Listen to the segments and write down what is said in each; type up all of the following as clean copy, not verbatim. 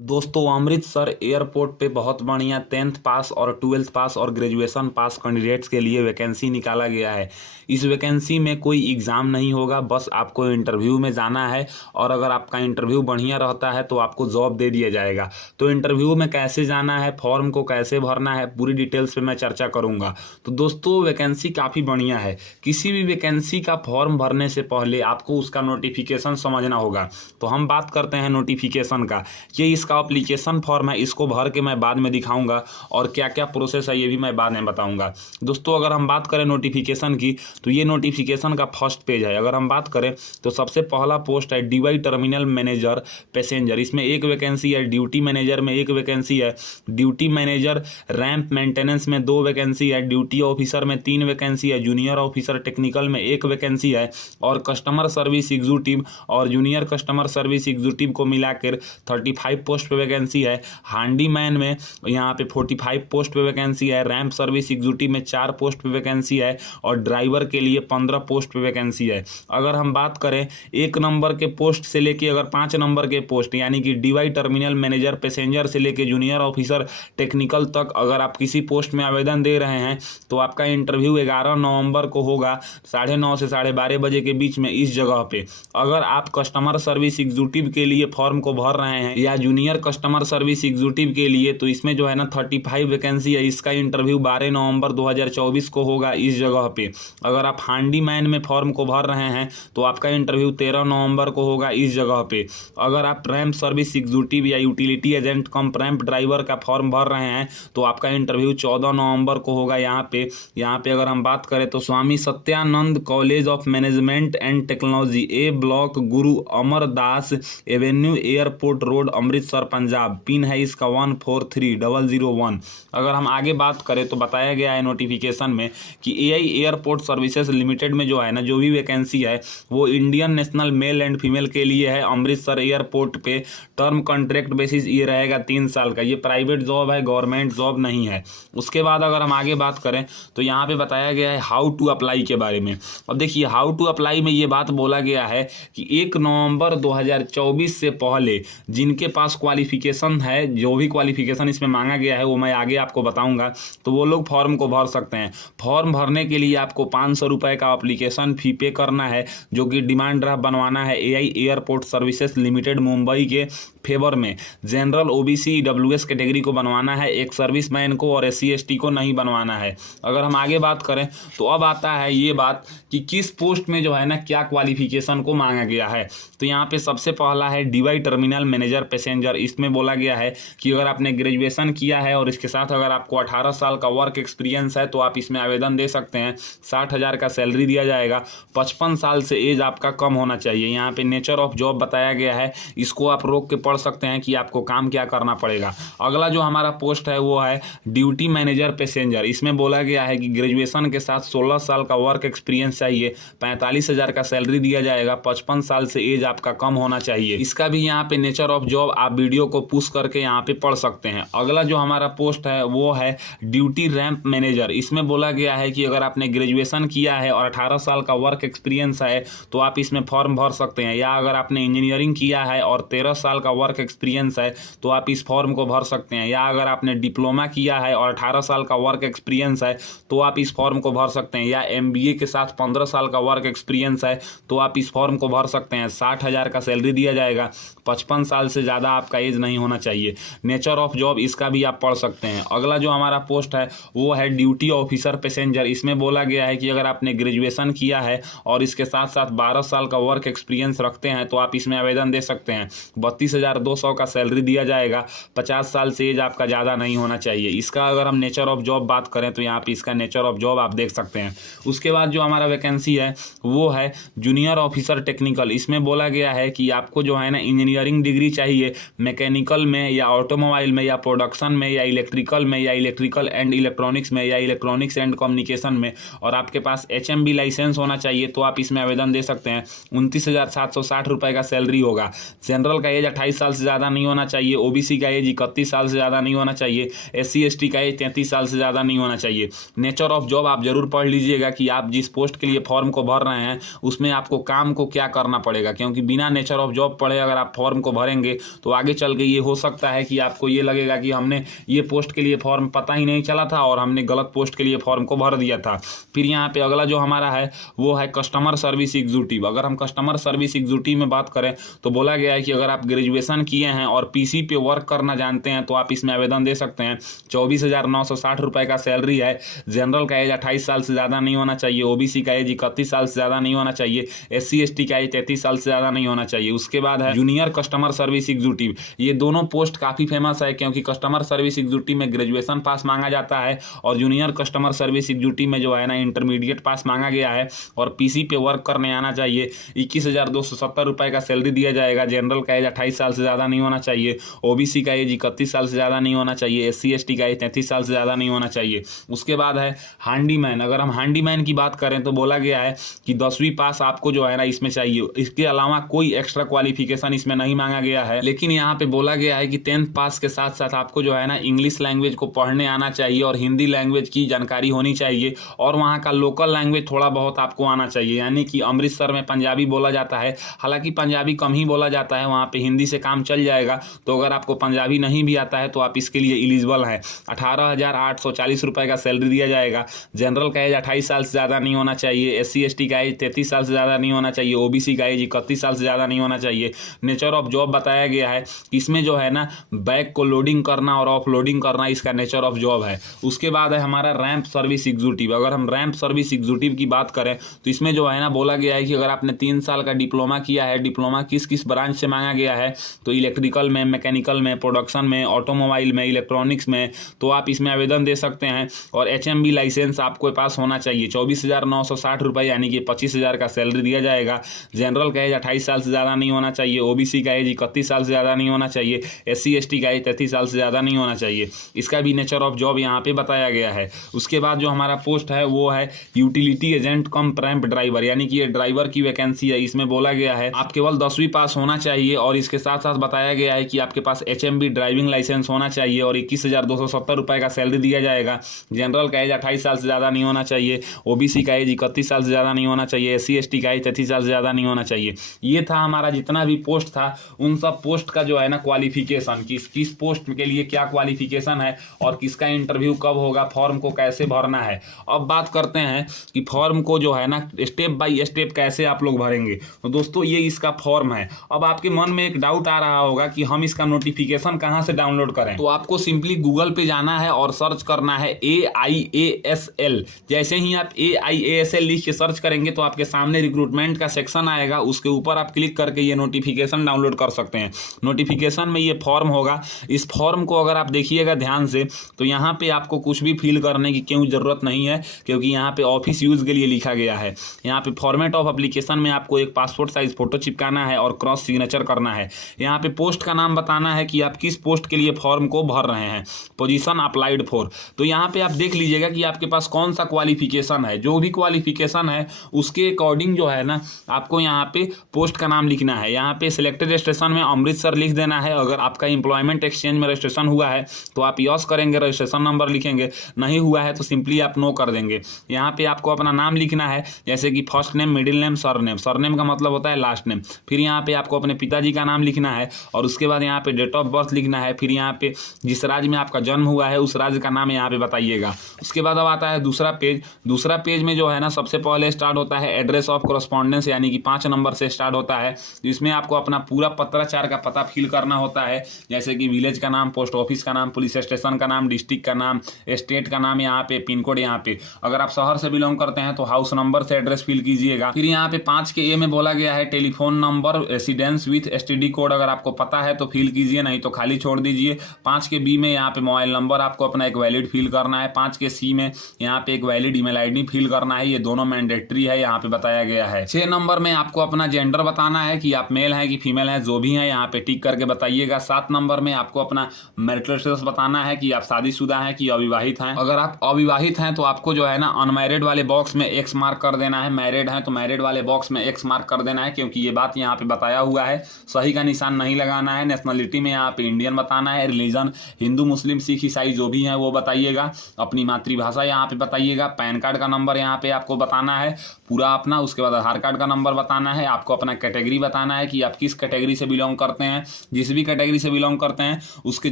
दोस्तों अमृतसर एयरपोर्ट पे बहुत बढ़िया 10th पास और 12th पास और ग्रेजुएशन पास कैंडिडेट्स के लिए वैकेंसी निकाला गया है। इस वैकेंसी में कोई एग्ज़ाम नहीं होगा, बस आपको इंटरव्यू में जाना है और अगर आपका इंटरव्यू बढ़िया रहता है तो आपको जॉब दे दिया जाएगा। तो इंटरव्यू में कैसे जाना है, फॉर्म को कैसे भरना है, पूरी डिटेल्स पे मैं चर्चा करूँगा। तो दोस्तों वैकेंसी काफ़ी बढ़िया है। किसी भी वैकेंसी का फॉर्म भरने से पहले आपको उसका नोटिफिकेशन समझना होगा। तो हम बात करते हैं नोटिफिकेशन का। ये इसका एप्लीकेशन फॉर्म है, इसको भर के मैं बाद में दिखाऊंगा और क्या क्या प्रोसेस है ये भी मैं बाद में बताऊंगा। दोस्तों अगर हम बात करें नोटिफिकेशन की तो ये नोटिफिकेशन का फर्स्ट पेज है। अगर हम बात करें तो सबसे पहला पोस्ट है डीवाई टर्मिनल मैनेजर पैसेंजर, इसमें एक वैकेंसी है। ड्यूटी मैनेजर में एक वैकेंसी है। ड्यूटी मैनेजर रैंप मेंटेनेंस में 2 वैकेंसी है। ड्यूटी ऑफिसर में 3 वैकेंसी है। जूनियर ऑफिसर टेक्निकल में 1 वैकेंसी है और कस्टमर सर्विस एग्जीक्यूटिव और जूनियर कस्टमर सर्विस एग्जीक्यूटिव को मिलाकर 35 पोस्ट पे वैकेंसी है। हैंडीमैन में यहाँ पे 45 पोस्ट पे वैकेंसी है। रैंप सर्विस एग्जीक्यूटिव में 4 पोस्ट पे वैकेंसी है और ड्राइवर के लिए 15 पोस्ट पे वैकेंसी है। अगर हम बात करें 1 नंबर के पोस्ट से लेके अगर 5 नंबर के पोस्ट यानी कि डीवाई टर्मिनल मैनेजर पैसेंजर से लेके जूनियर ऑफिसर टेक्निकल तक अगर आप किसी पोस्ट में आवेदन दे रहे हैं तो आपका इंटरव्यू 11 नवंबर को होगा 9:30 से 12:30 बजे के बीच में इस जगह पे। अगर आप कस्टमर सर्विस एग्जीक्यूटिव के लिए फॉर्म को भर रहे हैं या जूनियर कस्टमर सर्विस एग्जीक्यूटिव के लिए तो इसमें जो है ना 35 वैकेंसी है। इसका इंटरव्यू 12 नवंबर 2024 को होगा इस जगह पे। अगर आप हैंडीमैन में फॉर्म को भर रहे हैं तो आपका इंटरव्यू 13 नवंबर को होगा इस जगह पे। अगर आप रैंप सर्विस एग्जीक्यूटिव या यूटिलिटी एजेंट कम रैंप ड्राइवर का फॉर्म भर रहे हैं तो आपका इंटरव्यू 14 नवंबर को होगा यहाँ पे अगर हम बात करें तो Swami Satyanand college of management and technology A block Guru Amardas avenue airport road Amritsar Punjab. Pin है इसका 143001। अगर हम आगे बात करें तो बताया गया है नोटिफिकेशन में कि एआई एयरपोर्ट सर्विसेज लिमिटेड में जो है ना जो भी वैकेंसी है वो Indian national male and female के लिए है। अमृतसर एयरपोर्ट पे टर्म कॉन्ट्रैक्ट बेसिस ये रहेगा 3 साल का। ये प्राइवेट जॉब है, गवर्नमेंट जॉब नहीं है। उसके बाद अगर हम आगे बात करें तो यहाँ पे बताया गया है हाउ टू अप्लाई के बारे में। अब देखिए हाउ टू अप्लाई में ये बात बोला गया है कि 1 नवंबर 2024 से पहले जिनके पास क्वालिफिकेशन है, जो भी क्वालिफिकेशन इसमें मांगा गया है वो मैं आगे आपको बताऊंगा, तो वो लोग फॉर्म को भर सकते हैं। फॉर्म भरने के लिए आपको 500 रुपये का एप्लीकेशन फी पे करना है जो कि डिमांड ड्राफ्ट बनवाना है AI airport services limited Mumbai के फेवर में। जनरल ओबीसी ईडब्ल्यूएस कैटेगरी को बनवाना है, एक सर्विसमैन को और एससी एसटी को नहीं बनवाना है। अगर हम आगे बात करें तो अब आता है ये बात कि किस पोस्ट में जो है ना क्या क्वालिफिकेशन को मांगा गया है। तो यहाँ पे सबसे पहला है डीवाई टर्मिनल मैनेजर पैसेंजर। इसमें बोला गया है कि अगर आपने ग्रेजुएशन किया है और इसके साथ अगर आपको 18 साल का वर्क एक्सपीरियंस है तो आप इसमें आवेदन दे सकते हैं। 60,000 का सैलरी दिया जाएगा। 55 साल से एज आपका कम होना चाहिए। यहाँ पे नेचर ऑफ जॉब बताया गया है, इसको आप रोक के पढ़ सकते हैं कि आपको काम क्या करना पड़ेगा। अगला जो हमारा पोस्ट है वो है ड्यूटी मैनेजर पैसेंजर। इसमें बोला गया है कि ग्रेजुएशन के साथ 16 साल का वर्क एक्सपीरियंस चाहिए। 45,000 का सैलरी दिया जाएगा। 55 साल से एज आपका कम होना चाहिए। इसका भी यहाँ पे नेचर ऑफ जॉब आप वीडियो को पुश करके यहाँ पे पढ़ सकते हैं। अगला जो हमारा पोस्ट है वो है ड्यूटी रैंप मैनेजर। इसमें बोला गया है कि अगर आपने ग्रेजुएशन किया है और 18 साल का वर्क एक्सपीरियंस है तो आप इसमें फॉर्म भर सकते हैं, या अगर आपने इंजीनियरिंग किया है और 13 साल का वर्क एक्सपीरियंस है तो आप इस फॉर्म को भर सकते हैं, या अगर आपने डिप्लोमा किया है और 18 साल का वर्क एक्सपीरियंस है तो आप इस फॉर्म को भर सकते हैं, या एमबीए के साथ 15 साल का वर्क एक्सपीरियंस है तो आप इस फॉर्म को भर सकते हैं। 60,000 का सैलरी दिया जाएगा। 55 साल से ज़्यादा आपका एज नहीं होना चाहिए। नेचर ऑफ जॉब इसका भी आप पढ़ सकते हैं। अगला जो हमारा पोस्ट है वो है ड्यूटी ऑफिसर पैसेंजर। इसमें बोला गया है कि अगर आपने ग्रेजुएशन किया है और इसके साथ साथ 12 साल का वर्क एक्सपीरियंस रखते हैं तो आप इसमें आवेदन दे सकते हैं। 32,200 का सैलरी दिया जाएगा। 50 साल से एज आपका ज़्यादा नहीं होना चाहिए। इसका अगर हम नेचर ऑफ जॉब बात करें तो यहाँ पे इसका नेचर ऑफ जॉब आप देख सकते हैं। उसके बाद जो हमारा वैकेंसी है वो है जूनियर ऑफिसर टेक्निकल। इसमें बोला गया है कि आपको जो है ना इंजीनियरिंग डिग्री चाहिए मैकेनिकल में या ऑटोमोबाइल में या प्रोडक्शन में या इलेक्ट्रिकल में या इलेक्ट्रिकल एंड इलेक्ट्रॉनिक्स में या इलेक्ट्रॉनिक्स एंड कम्युनिकेशन में, और आपके पास HMB लाइसेंस होना चाहिए तो आप इसमें आवेदन दे सकते हैं। 29,760 रुपये का सैलरी होगा। जनरल का एज 28 साल से ज़्यादा नहीं होना चाहिए। ओबीसी का एज 31 साल से ज़्यादा नहीं होना चाहिए। SC ST का एज 33 साल से ज़्यादा नहीं होना चाहिए। नेचर ऑफ जॉब आप जरूर पढ़ लीजिएगा कि आप जिस पोस्ट के लिए फॉर्म को भर रहे हैं उसमें आपको काम को क्या करना पड़ेगा, क्योंकि बिना नेचर ऑफ जॉब पढ़े अगर आप फॉर्म को भरेंगे तो आगे चल के ये हो सकता है कि आपको ये लगेगा कि हमने ये पोस्ट के लिए फॉर्म पता ही नहीं चला था और हमने गलत पोस्ट के लिए फॉर्म को भर दिया था। फिर यहाँ पे अगला जो हमारा है वो है कस्टमर सर्विस एग्जीक्यूटिव। अगर हम कस्टमर सर्विस एग्जीक्यूटिव में बात करें तो बोला गया है कि अगर आप ग्रेजुएशन किए हैं और PC पे वर्क करना जानते हैं तो आप इसमें आवेदन दे सकते हैं। 24,960 रुपये का सैलरी है। जनरल का एज 28 साल से ज़्यादा नहीं होना चाहिए। ओबीसी का एज 31 साल से ज़्यादा नहीं होना चाहिए। SC ST का एज 33 साल से ज़्यादा नहीं होना चाहिए। उसके बाद है जूनियर कस्टमर सर्विस एग्जीक्यूटिव। ये दोनों पोस्ट काफ़ी फेमस है क्योंकि कस्टमर सर्विस एग्जीक्यूटिव में ग्रेजुएशन पास मांगा जाता है और जूनियर कस्टमर सर्विस एग्जीक्यूटिव में जो है ना इंटरमीडिएट पास मांगा गया है और PC पे वर्क करने आना चाहिए। 21,270 रुपये का सैलरी दिया जाएगा। जनरल का एज 28 साल से ज़्यादा नहीं होना चाहिए। ओबीसी का एज 31 साल से ज़्यादा नहीं होना चाहिए। SC ST का एज 33 साल से ज़्यादा नहीं होना चाहिए। उसके बाद है हैंडीमैन। अगर हम हैंडीमैन की बात करें तो बोला गया है कि 10वीं पास आपको जो है ना इसमें चाहिए। इसके अलावा कोई एक्स्ट्रा क्वालिफिकेशन इसमें नहीं मांगा गया है, लेकिन यहाँ पे बोला गया है कि 10th पास के साथ साथ आपको जो है ना इंग्लिश लैंग्वेज को पढ़ने आना चाहिए और हिंदी लैंग्वेज की जानकारी होनी चाहिए और वहाँ का लोकल लैंग्वेज थोड़ा बहुत आपको आना चाहिए। यानी कि अमृतसर में पंजाबी बोला जाता है, हालांकि पंजाबी कम ही बोला जाता है, वहाँ पे हिंदी से काम चल जाएगा। तो अगर आपको पंजाबी नहीं भी आता है तो आप इसके लिए एलिजिबल हैं। 18,840 रुपये का सैलरी दिया जाएगा। जनरल का एज 28 साल से ज़्यादा नहीं होना चाहिए। SC ST का एज 33 साल से ज़्यादा नहीं होना चाहिए। ओबीसी का एज 31 साल से ज़्यादा नहीं होना चाहिए। नेचर ऑफ जॉब बताया गया है कि इसमें जो है ना बैग को लोडिंग करना और ऑफलोडिंग करना इसका नेचर ऑफ जॉब है। उसके बाद है हमारा रैंप सर्विस एग्जीक्यूटिव। अगर हम रैंप सर्विस एग्जीक्यूटिव की बात करें तो इसमें जो है ना बोला गया है कि अगर आपने 3 साल का डिप्लोमा किया है, डिप्लोमा किस किस ब्रांच से मांगा गया है तो इलेक्ट्रिकल में, मैकेनिकल में, प्रोडक्शन में, ऑटोमोबाइल में, इलेक्ट्रॉनिक्स में, तो आप इसमें आवेदन दे सकते हैं। और HMB लाइसेंस आपके पास होना चाहिए। 24,960 रुपये यानी कि 25,000 का सैलरी दिया जाएगा। जनरल का एज 28 साल से ज़्यादा नहीं होना चाहिए। ओबीसी का एज 31 साल से ज़्यादा नहीं होना चाहिए। SC ST का एज 33 साल से ज़्यादा नहीं होना चाहिए। इसका भी नेचर ऑफ जॉब यहाँ पे बताया गया है। उसके बाद जो हमारा पोस्ट है वो है यूटिलिटी एजेंट कम रैंप ड्राइवर, यानी कि ये ड्राइवर की वैकेंसी है। इसमें बोला गया है आप केवल 10वीं पास होना चाहिए और इसके साथ साथ बताया गया है कि आपके पास HMB ड्राइविंग लाइसेंस होना चाहिए और 21,270 रुपये का सैलरी दिया जाएगा। जनरल का एज 28 साल से ज़्यादा नहीं होना चाहिए। ओबीसी का एज 31 साल से ज़्यादा नहीं होना चाहिए। SC ST का एज 33 साल से ज़्यादा नहीं होना चाहिए। ये था हमारा जितना भी पोस्ट था उन सब पोस्ट का जो है ना क्वालिफिकेशन, किस पोस्ट के लिए क्या क्वालिफिकेशन है और किसका इंटरव्यू कब होगा, फॉर्म को कैसे भरना है। अब बात करते हैं कि फॉर्म को जो है ना स्टेप बाय स्टेप कैसे आप लोग भरेंगे। तो दोस्तों ये इसका फॉर्म है। अब आपके मन में एक डाउट आ रहा होगा कि हम इसका नोटिफिकेशन कहाँ से डाउनलोड करें। तो आपको सिंपली गूगल पे जाना है और सर्च करना है AIASL। जैसे ही आप AIASL लिख के सर्च करेंगे तो आपके सामने रिक्रूटमेंट का सेक्शन आएगा, उसके ऊपर आप क्लिक करके ये नोटिफिकेशन डाउनलोड कर सकते हैं। नोटिफिकेशन में ये फॉर्म होगा। इस फॉर्म को अगर आप देखिएगा ध्यान से तो यहाँ पे आपको कुछ भी फिल करने की क्यों जरूरत नहीं है, क्योंकि यहाँ पे ऑफिस यूज के लिए लिखा गया है। यहाँ पे फॉर्मेट ऑफ एप्लीकेशन में आपको एक पासपोर्ट साइज फोटो चिपकाना है और क्रॉस सिग्नेचर करना है। यहाँ पे पोस्ट का नाम बताना है कि आप किस पोस्ट के लिए फॉर्म को भर रहे हैं। पोजीशन अप्लाइड फॉर, तो यहाँ पे आप देख लीजिएगा कि आपके पास कौन सा क्वालिफिकेशन है। जो भी क्वालिफिकेशन है उसके अकॉर्डिंग जो है ना आपको यहाँ पे पोस्ट का नाम लिखना है। यहाँ पे सिलेक्टेड स्टेशन में अमृतसर लिख देना है। अगर आपका एम्प्लॉयमेंट एक्सचेंज में रजिस्ट्रेशन हुआ है तो आप यस करेंगे, रजिस्ट्रेशन नंबर लिखेंगे। नहीं हुआ है तो सिंपली आप नो कर देंगे। यहाँ पे आपको अपना नाम लिखना है, जैसे कि first name, middle name, surname. Surname का मतलब होता है लास्ट नेम। फिर यहाँ पे आपको अपने पिताजी का नाम लिखना है और उसके बाद यहाँ पे डेट ऑफ बर्थ लिखना है। फिर यहाँ पे जिस राज्य में आपका जन्म हुआ है उस राज्य का नाम यहाँ पे बताइएगा। उसके बाद अब आता है दूसरा पेज। दूसरा पेज में जो है ना सबसे पहले स्टार्ट होता है एड्रेस ऑफ कॉरेस्पॉन्डेंस, यानी कि 5 नंबर से स्टार्ट होता है। इसमें आपको अपना पूरा पत्राचार का पता फिल करना होता है, जैसे कि विलेज का नाम, पोस्ट ऑफिस का नाम, पुलिस स्टेशन का नाम, डिस्ट्रिक्ट का नाम, स्टेट का नाम, यहाँ पे पिन कोड। यहाँ पे अगर आप शहर से बिलोंग करते हैं तो हाउस नंबर से एड्रेस फिल कीजिएगा। फिर यहाँ पे 5 के ए में बोला गया है telephone number, residence with STD code. अगर आपको पता है तो फिल कीजिए, नहीं तो खाली छोड़ दीजिए। 5 के बी में यहाँ पे मोबाइल नंबर आपको अपना एक वैलिड फिल करना है। 5 के सी में यहाँ पे एक वैलिड ईमेल ID फिल करना है। ये दोनों मैंडेटरी है, यहाँ पे बताया गया है। 6 नंबर में आपको अपना जेंडर बताना है कि आप मेल है कि फीमेल है, जो भी है यहाँ पे टिक करके बताइएगा। 7 नंबर में आपको अपना मैरिटल स्टेटस बताना है कि आप शादीशुदा हैं कि अविवाहित हैं। अगर आप अविवाहित हैं तो आपको जो है ना अनमैरिड वाले बॉक्स में X मार्क कर देना है। मैरिड हैं तो मैरिड वाले बॉक्स में X मार्क कर देना है, क्योंकि ये बात यहाँ पे बताया हुआ है। सही का निशान निशान नहीं लगाना है। नेशनलिटी में यहाँ पे इंडियन बताना है। रिलीजन हिंदू मुस्लिम सिख ईसाई जो भी हैं वो बताइएगा। अपनी मातृभाषा यहाँ पे बताइएगा। पैन कार्ड का नंबर यहाँ पे आपको बताना है पूरा अपना। उसके बाद आधार कार्ड का नंबर बताना है। आपको अपना कैटेगरी बताना है कि आप किस कैटेगरी से बिलोंग करते हैं। जिस भी कैटेगरी से बिलोंग करते हैं उसके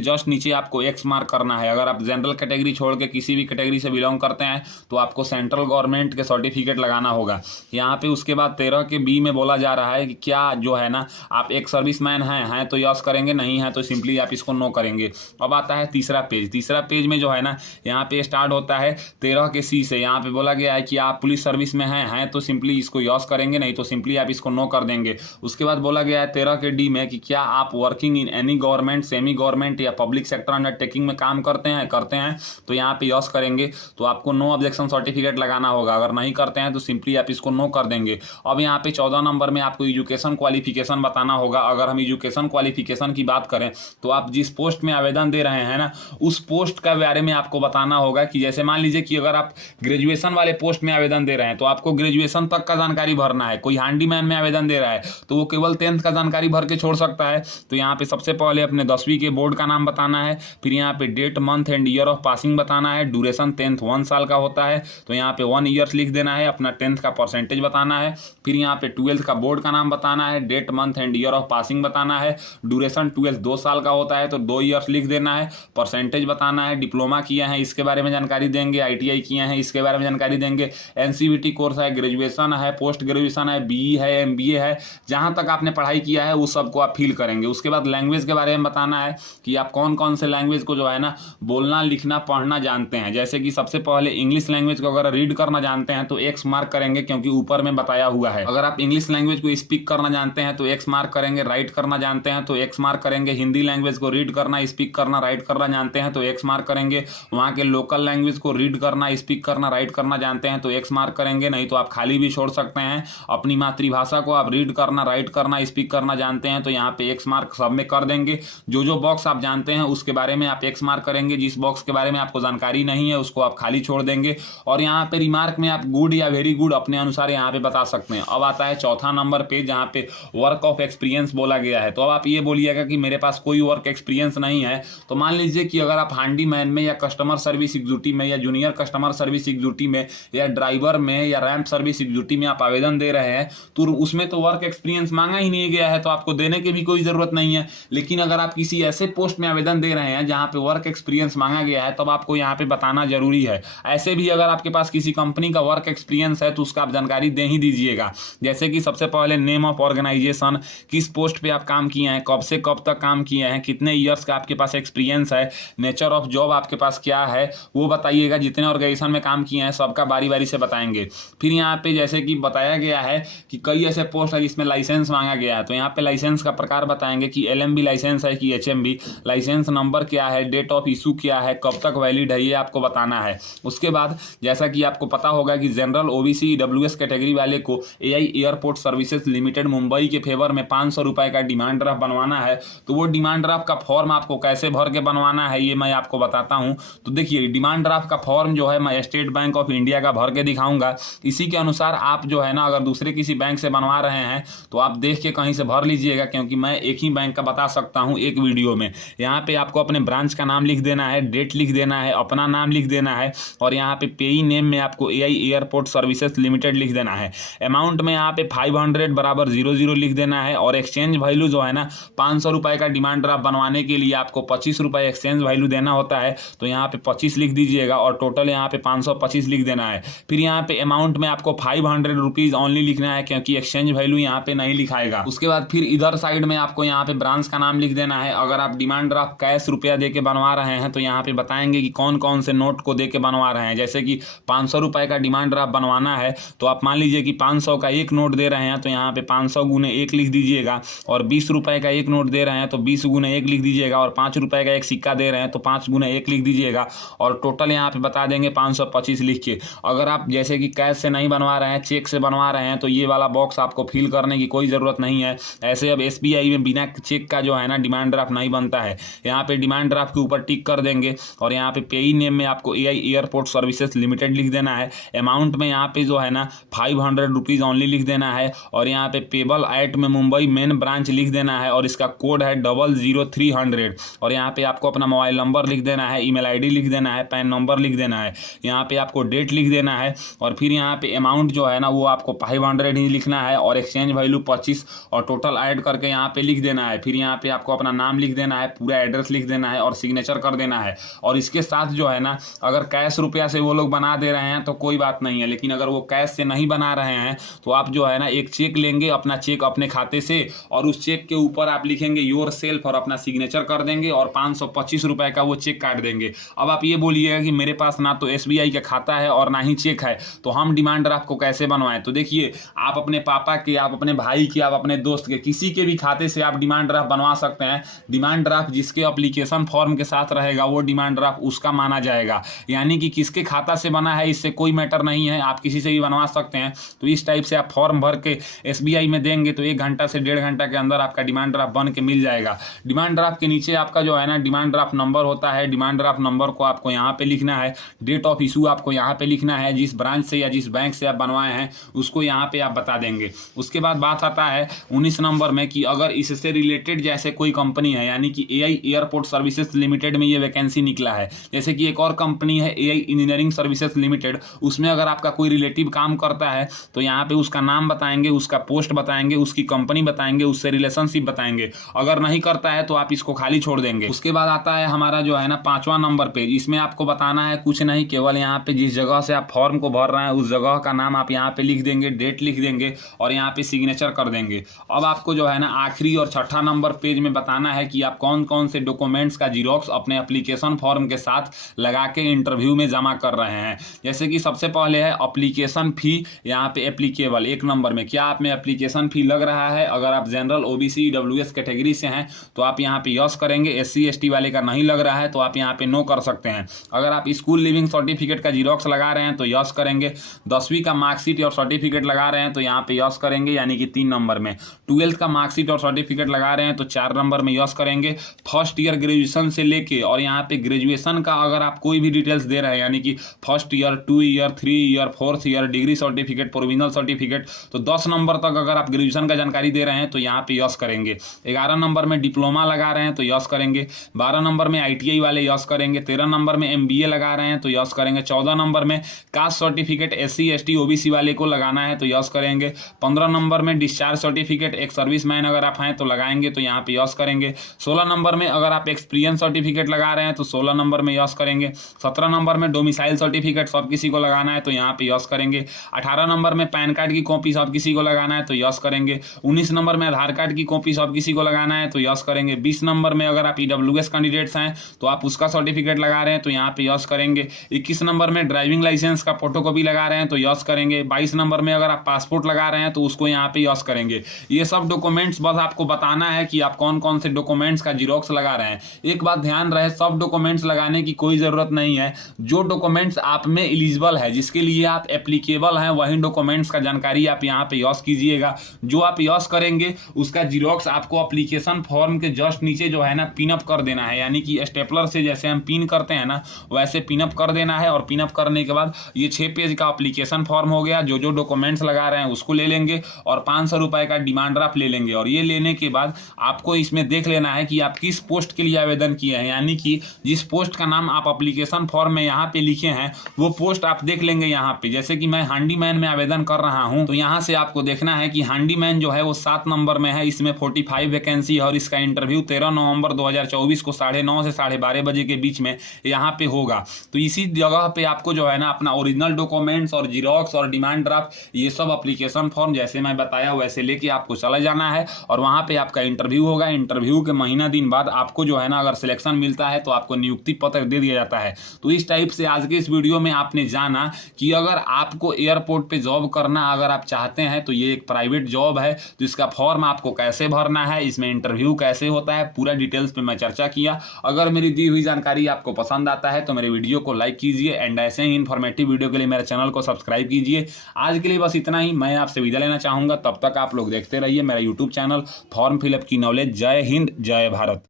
जस्ट नीचे आपको एक्स मार्क करना है। अगर आप जनरल कैटेगरी छोड़ के किसी भी कैटेगरी से बिलोंग करते हैं तो आपको सेंट्रल गवर्नमेंट के सर्टिफिकेट लगाना होगा यहाँ पे। उसके बाद 13 के बी में बोला जा रहा है कि क्या जो है ना आप एक सर्विसमैन हैं तो यस करेंगे, नहीं है तो सिंपली आप इसको नो करेंगे। अब आता है तीसरा पेज। तीसरा पेज में जो है ना यहाँ पे स्टार्ट होता है 13 के सी से। यहाँ पे बोला गया है कि आप पुलिस सर्विस में हैं तो सिंपली इसको यस करेंगे, नहीं तो सिंपली आप इसको नो कर देंगे। उसके बाद बोला गया है 13 के डी में कि क्या आप working in any government, semi government या पब्लिक सेक्टर अंडरटेकिंग में काम करते हैं तो यहाँ पे यस करेंगे तो आपको नो ऑब्जेक्शन सर्टिफिकेट लगाना होगा। अगर नहीं करते हैं तो सिंपली आप इसको नो कर देंगे। अब यहाँ पे 14 नंबर में आपको एजुकेशन क्वालिफिकेशन बताना होगा। अगर हम एजुकेशन क्वालिफिकेशन की बात करें तो आप जिस पोस्ट में आवेदन दे रहे हैं ना उस पोस्ट का बारे में आपको बताना होगा कि जैसे मान लीजिए कि अगर आप ग्रेजुएशन वाले पोस्ट में आवेदन दे रहे हैं तो आपको ग्रेजुएशन तक का जानकारी भरना है। कोई हैंडीमैन में आवेदन दे रहा है तो वो केवल 10th का जानकारी भर के छोड़ सकता है। तो यहाँ पे सबसे पहले अपने 10वीं के बोर्ड का नाम बताना है। फिर यहाँ पे date month and year of passing बताना है। ड्यूरेशन 10th 1 साल का होता है तो यहाँ पे 1 ईयर्स लिख देना है। अपना 10th का परसेंटेज बताना है। फिर यहाँ पे 12th का बोर्ड का नाम बताना है। Date month and year of passing बताना है। ड्यूरेशन 12th 2 साल का होता है तो 2 ईयर्स लिख देना है। परसेंटेज बताना है। डिप्लोमा किया है इसके बारे में जानकारी देंगे। ITI किए हैं इसके बारे में जानकारी देंगे। NCVT कोर्स है, ग्रेजुएशन है, पोस्ट ग्रेजुएशन है, BE है, MBA है, जहाँ तक आपने पढ़ाई किया है उस सबको आप फिल करेंगे। उसके बाद लैंग्वेज के बारे में बताना है कि आप कौन कौन से लैंग्वेज को जो है ना बोलना लिखना पढ़ना जानते हैं। जैसे कि सबसे पहले इंग्लिश लैंग्वेज को अगर रीड करना जानते हैं तो X मार्क करेंगे क्योंकि ऊपर में बताया हुआ है। अगर आप इंग्लिश लैंग्वेज को स्पीक करना जानते हैं तो X मार्क करेंगे। राइट करना जानते हैं तो X मार्क करेंगे। हिंदी लैंग्वेज को रीड करना स्पीक करना राइट करना जानते हैं तो X मार्क करेंगे। वहाँ के लोकल लैंग्वेज को रीड करना स्पीक करना राइट करना जानते हैं तो X मार्क करेंगे, नहीं तो आप खाली भी छोड़ सकते हैं। अपनी मातृभाषा को आप रीड करना राइट करना स्पीक करना जानते हैं तो यहाँ पे X मार्क सब में कर देंगे। जो बॉक्स आप जानते हैं उसके बारे में आप X मार्क करेंगे। जिस बॉक्स के बारे में आपको जानकारी नहीं है उसको आप खाली छोड़ देंगे। और यहाँ पे रिमार्क में आप गुड या वेरी गुड अपने अनुसार यहाँ पे बता सकते हैं। अब आता है चौथा नंबर पे जहाँ पे वर्क ऑफ एक्सपीरियंस बोला गया है। तो अब आप ये बोलिएगा कि मेरे पास कोई वर्क एक्सपीरियंस नहीं है। तो मान लीजिए कि अगर आप हैंडीमैन में या कस्टमर सर्विस एग्जीक्यूटिव में या जूनियर कस्टमर सर्विस एग्जीक्यूटिव में या ड्राइवर में या रैंप सर्विस एग्जीक्यूटिव में आप आवेदन दे रहे हैं तो उसमें तो वर्क एक्सपीरियंस मांगा ही नहीं गया है तो आपको देने की भी कोई जरूरत नहीं है। लेकिन अगर आप किसी ऐसे पोस्ट में आवेदन दे रहे हैं जहां पे वर्क एक्सपीरियंस मांगा गया है तब आपको यहाँ पे बताना जरूरी है। ऐसे भी अगर आपके पास किसी कंपनी का वर्क एक्सपीरियंस है तो उसका आप जानकारी दे ही दीजिएगा। जैसे कि सबसे पहले नेम ऑफ ऑर्गेनाइजेशन, किस पोस्ट पे आप काम किए हैं, कब से कब तक काम किए हैं, कितने ईयर्स का आपके पास एक्सपीरियंस है, नेचर ऑफ जॉब आपके पास क्या है वो बताइएगा। जितने ऑर्गेनाइजेशन में काम किए हैं सबका बारी बारी से बताएंगे। फिर यहाँ पे जैसे कि बताया गया है कि कई ऐसे पोस्ट है जिसमें लाइसेंस मांगा गया है तो यहाँ पे लाइसेंस का प्रकार बताएंगे कि LMB लाइसेंस है कि HMB, लाइसेंस नंबर क्या है, डेट ऑफ इशू क्या है, कब तक वैलिड है, ये आपको बताना है। उसके बाद जैसा कि आपको पता होगा कि जनरल OBC EWS कैटेगरी वाले को AI airport services limited Mumbai के फेवर में 500 रुपए का डिमांड ड्राफ्ट बनवाना है। तो वो डिमांड ड्राफ्ट का फॉर्म आपको कैसे भर के बनवाना है ये मैं आपको बताता हूँ। तो देखिए डिमांड ड्राफ्ट का फॉर्म जो है मैं स्टेट बैंक ऑफ इंडिया का भर के दिखाऊंगा। इसी के अनुसार आप जो है ना अगर दूसरे किसी बैंक से बनवा रहे हैं तो आप देख के कहीं से भर लीजिएगा, क्योंकि मैं एक ही बैंक का बता सकता हूं एक वीडियो में। यहाँ पे आपको अपने ब्रांच का नाम लिख देना है, डेट लिख देना है, अपना नाम लिख देना है और यहाँ पे पेई नेम में आपको AI एयरपोर्ट सर्विसेज लिमिटेड लिख देना है। अमाउंट में यहाँ पे 500 बराबर 00 लिख देना है और एक्सचेंज वैल्यू जो है ना 500 रुपए का डिमांड ड्राफ्ट बनवाने के लिए आपको 25 रुपए एक्सचेंज वैल्यू देना होता है तो यहाँ पे 25 लिख दीजिएगा और टोटल यहाँ पे 525 लिख देना है। फिर यहाँ पे अमाउंट में आपको 500 रुपीज ओनली लिखना है क्योंकि एक्सचेंज वैल्यू यहाँ पे नहीं लिखाएगा। उसके बाद फिर इधर साइड में आपको यहाँ पे ब्रांच का नाम लिख देना है। अगर आप डिमांड ड्राफ्ट कैश रुपया दे के बनवा रहे हैं तो यहाँ पे बताएंगे कि कौन कौन से नोट को दे के बनवा रहे हैं। जैसे कि 500 रुपए का डिमांड ड्राफ्ट बनवाना है तो आप मान लीजिए कि 500 का एक नोट दे रहे हैं तो यहाँ पे 500 गुने 1 लिख दीजिएगा और 20 रुपए का एक नोट दे रहे हैं तो 20 गुने 1 लिख दीजिएगा और 5 रुपए का एक सिक्का दे रहे हैं तो 5 गुने 1 लिख दीजिएगा और टोटल यहाँ पे बता देंगे 525 लिख के। अगर आप जैसे कि कैश से नहीं बनवा रहे हैं, चेक से बनवा रहे हैं, तो ये वाला बॉक्स आपको फिल करने की कोई ज़रूरत नहीं है। ऐसे अब SBI में बिना चेक का जो है ना डिमांड ड्राफ्ट नहीं बनता है। यहाँ पे डिमांड ड्राफ्ट के ऊपर टिक कर देंगे और यहाँ पे पेई नेम में आपको AI एयरपोर्ट सर्विसेज लिमिटेड लिख देना है। अमाउंट में यहाँ पे जो है ना 500 रुपीज़ ओनली लिख देना है और यहाँ पे पेबल एट में मुंबई मेन ब्रांच लिख देना है और इसका कोड है 00300 और यहाँ पे आपको अपना मोबाइल नंबर लिख देना है, ईमेल ID लिख देना है, पैन नंबर लिख देना है, यहाँ पे आपको डेट लिख देना है और फिर यहाँ पे अमाउंट जो है ना वो आपको 500 ही लिखना है और एक्सचेंज वैल्यू 25 और टोटल ऐड करके यहाँ पे लिख देना है। फिर यहाँ पे आपको अपना नाम लिख देना है, पूरा एड्रेस लिख देना है और सिग्नेचर कर देना है। और इसके साथ जो है ना अगर कैश रुपया से वो लोग बना दे रहे हैं तो कोई बात नहीं है, लेकिन अगर वो कैश से नहीं बना रहे हैं तो आप जो है ना एक चेक लेंगे, अपना चेक अपने खाते से, और उस चेक के ऊपर आप लिखेंगे योर सेल्फ और अपना सिग्नेचर कर देंगे और 525 रुपये का वो चेक काट देंगे। अब आप ये बोलिएगा कि मेरे पास ना तो SBI का खाता है और ना ही चेक है, तो हम डिमांड ड्राफ्ट को कैसे बनवाएं? तो देखिए, आप अपने पापा के, आप अपने भाई के, आप अपने दोस्त के, किसी के भी खाते से आप डिमांड ड्राफ्ट बनवा सकते हैं। डिमांड ड्राफ्ट जिसके एप्लीकेशन फॉर्म के साथ रहेगा वो डिमांड ड्राफ्ट उसका माना जाएगा, यानी कि किसके खाता से बना है इससे कोई मैटर नहीं है, आप किसी से भी बनवा सकते हैं। तो इस टाइप से आप फॉर्म भर के SBI में देंगे तो 1 घंटा से 1.5 घंटा के अंदर आपका डिमांड ड्राफ्ट बन के मिल जाएगा। डिमांड ड्राफ्ट के नीचे आपका जो है ना डिमांड ड्राफ्ट नंबर होता है, डिमांड ड्राफ्ट नंबर को आपको यहाँ पे लिखना है, डेट ऑफ इशू आपको यहाँ पे लिखना है, जिस ब्रांच से या जिस बैंक से आप बनवाए हैं उसको यहाँ पे आप बता देंगे। उसके बाद बात आता है 19 नंबर में कि अगर इससे रिलेटेड जैसे कोई कंपनी है, यानी कि AI एयरपोर्ट सर्विसेज लिमिटेड में ये वैकेंसी निकला है, जैसे कि एक और कंपनी है AI इंजीनियरिंग सर्विसेज लिमिटेड, उसमें अगर आपका कोई रिलेटिव काम करता है तो यहाँ पे उसका नाम बताएंगे, उसका पोस्ट बताएंगे, उसकी कंपनी बताएंगे, उससे रिलेशनशिप बताएंगे। अगर नहीं करता है तो आप इसको खाली छोड़ देंगे। उसके बाद आता है हमारा जो है ना 5वां नंबर पेज। इसमें आपको बताना है कुछ नहीं, केवल यहाँ पे जिस जगह से आप फॉर्म को भर रहे हैं उस जगह का नाम आप यहाँ पे लिख देंगे, डेट लिख देंगे और यहाँ पे सिग्नेचर कर देंगे। अब आपको जो है ना आखिरी और 6ठा नंबर पेज में बताना है कि आप कौन कौन से डॉक्यूमेंट्स का जीरोक्स अपने एप्लीकेशन फॉर्म के साथ लगा के इंटरव्यू में जमा कर रहे हैं। जैसे कि सबसे पहले है एप्लीकेशन फी, यहाँ पे एप्लीकेबल 1 नंबर में क्या आप में एप्लीकेशन फी लग रहा है। अगर आप जनरल OBC EWS कैटेगरी से हैं तो आप यहाँ पे यस करेंगे, SC ST वाले का नहीं लग रहा है तो आप यहाँ पे नो कर सकते हैं। अगर आप स्कूल लिविंग सर्टिफिकेट का जीरोक्स लगा रहे हैं तो यस करेंगे, 10वीं का मार्कशीट और सर्टिफिकेट लगा रहे हैं तो यहाँ पे यस करेंगे, यानी कि 3 नंबर में। 12th का मार्कशीट और सर्टिफिकेट लगा रहे हैं तो 4 नंबर में यस करेंगे। फर्स्ट ईयर ग्रेजुएशन से लेके और यहाँ पे ग्रेजुएशन का अगर आप कोई भी डिटेल्स दे रहे हैं, यानी कि first year, 2 year, 3 year, 4th year, degree certificate, provisional certificate, तो 10 नंबर तक अगर आप ग्रेजुएशन का जानकारी दे रहे हैं तो यहाँ पे यस करेंगे। 11 नंबर में डिप्लोमा लगा रहे हैं तो यस करेंगे। 12 नंबर में ITI वाले यस करेंगे। 13 नंबर में MBA लगा रहे हैं तो यस करेंगे। 14 नंबर में caste certificate SC ST OBC वाले को लगाना है तो यस करेंगे। 15 नंबर में डिस्चार्ज सर्टिफिकेट, एक सर्विसमैन अगर आप हैं तो लगाएंगे तो यहाँ पे यस करेंगे। 16 नंबर में अगर आप एक्सपीरियंस सर्टिफिकेट लगा रहे हैं तो 16 नंबर में यस करेंगे। 17 नंबर में डोमिसाइल सर्टिफिकेट सब किसी को लगाना है तो यहाँ पे यस करेंगे। 18 नंबर में पैन कार्ड की कॉपी सब किसी को लगाना है तो यस करेंगे। 19 नंबर में आधार कार्ड की कॉपी सब किसी को लगाना है तो यस करेंगे। 20 नंबर में अगर आप EWS कैंडिडेट्स हैं तो आप उसका सर्टिफिकेट लगा रहे हैं तो यहाँ पे यस करेंगे। 21 नंबर में ड्राइविंग लाइसेंस का फोटोकॉपी लगा रहे हैं तो यस करेंगे। 22 नंबर में अगर आप पासपोर्ट लगा रहे हैं तो उसको यहाँ पे यस करेंगे। ये सब डॉक्यूमेंट्स बस आपको बताना है कि आप कौन कौन से डॉक्यूमेंट्स का जीरोक्स लगा रहे हैं। एक बात ध्यान रहे, सब डॉक्यूमेंट्स लगाने की कोई जरूरत नहीं है। जो डॉक्यूमेंट्स आप में एलिजिबल है, जिसके लिए आप एप्लीकेबल हैं, वही डॉक्यूमेंट्स का जानकारी आप यहाँ पे यस कीजिएगा। जो आप यस करेंगे उसका जीरोक्स आपको एप्लीकेशन फॉर्म के जस्ट नीचे जो है ना पिनअप कर देना है, यानी कि स्टेपलर से जैसे हम पिन करते हैं ना वैसे पिनअप कर देना है। और पिनअप करने के बाद ये 6 पेज का एप्लीकेशन फॉर्म हो गया। जो जो डॉक्यूमेंट्स लगा रहे हैं उसको ले लेंगे और 500 रुपए का डिमांड ड्राफ्ट ले लेंगे। और ये लेने के बाद आपको इसमें देख लेना है कि आप किस पोस्ट के लिए आवेदन किए हैं, यानी कि जिस पोस्ट का नाम आप एप्लीकेशन फॉर्म में यहाँ पे लिखे हैं वो पोस्ट आप देख लेंगे यहाँ पे। जैसे कि मैं हैंडीमैन में आवेदन कर रहा हूँ तो यहाँ से आपको देखना है कि हैंडीमैन जो है वो 7 नंबर में है। इसमें 45 वैकेंसी है और इसका इंटरव्यू 13 नवंबर 2024 को 9:30 से 12:30 बजे के बीच में यहाँ पे होगा। तो इसी जगह पे आपको जो है ना अपना ओरिजिनल डॉक्यूमेंट्स और जीरोक्स और डिमांड ड्राफ्ट ये सब एप्लीकेशन फॉर्म जैसे मैं बताया वैसे लेके आपको चला जाना है और वहाँ पे आपका इंटरव्यू होगा। इंटरव्यू के महीना दिन बाद आपको जो है ना अगर सिलेक्शन मिलता है तो आपको नियुक्ति पत्र दे दिया जाता है। तो इस टाइप से आज के इस वीडियो में आपने जाना कि अगर आपको एयरपोर्ट पे जॉब करना अगर आप चाहते हैं तो ये एक प्राइवेट जॉब है, तो इसका फॉर्म आपको कैसे भरना है, इसमें इंटरव्यू कैसे होता है, पूरा डिटेल्स पे मैं चर्चा किया। अगर मेरी दी हुई जानकारी आपको पसंद आता है तो मेरे वीडियो को लाइक कीजिए एंड ऐसे ही इन्फॉर्मेटिव वीडियो के लिए मेरे चैनल को सब्सक्राइब सब्सक्राइब कीजिए। आज के लिए बस इतना ही, मैं आपसे विदा लेना चाहूँगा। तब तक आप लोग देखते रहिए मेरा यूट्यूब चैनल फॉर्म फिलअप की नॉलेज। जय हिंद, जय भारत।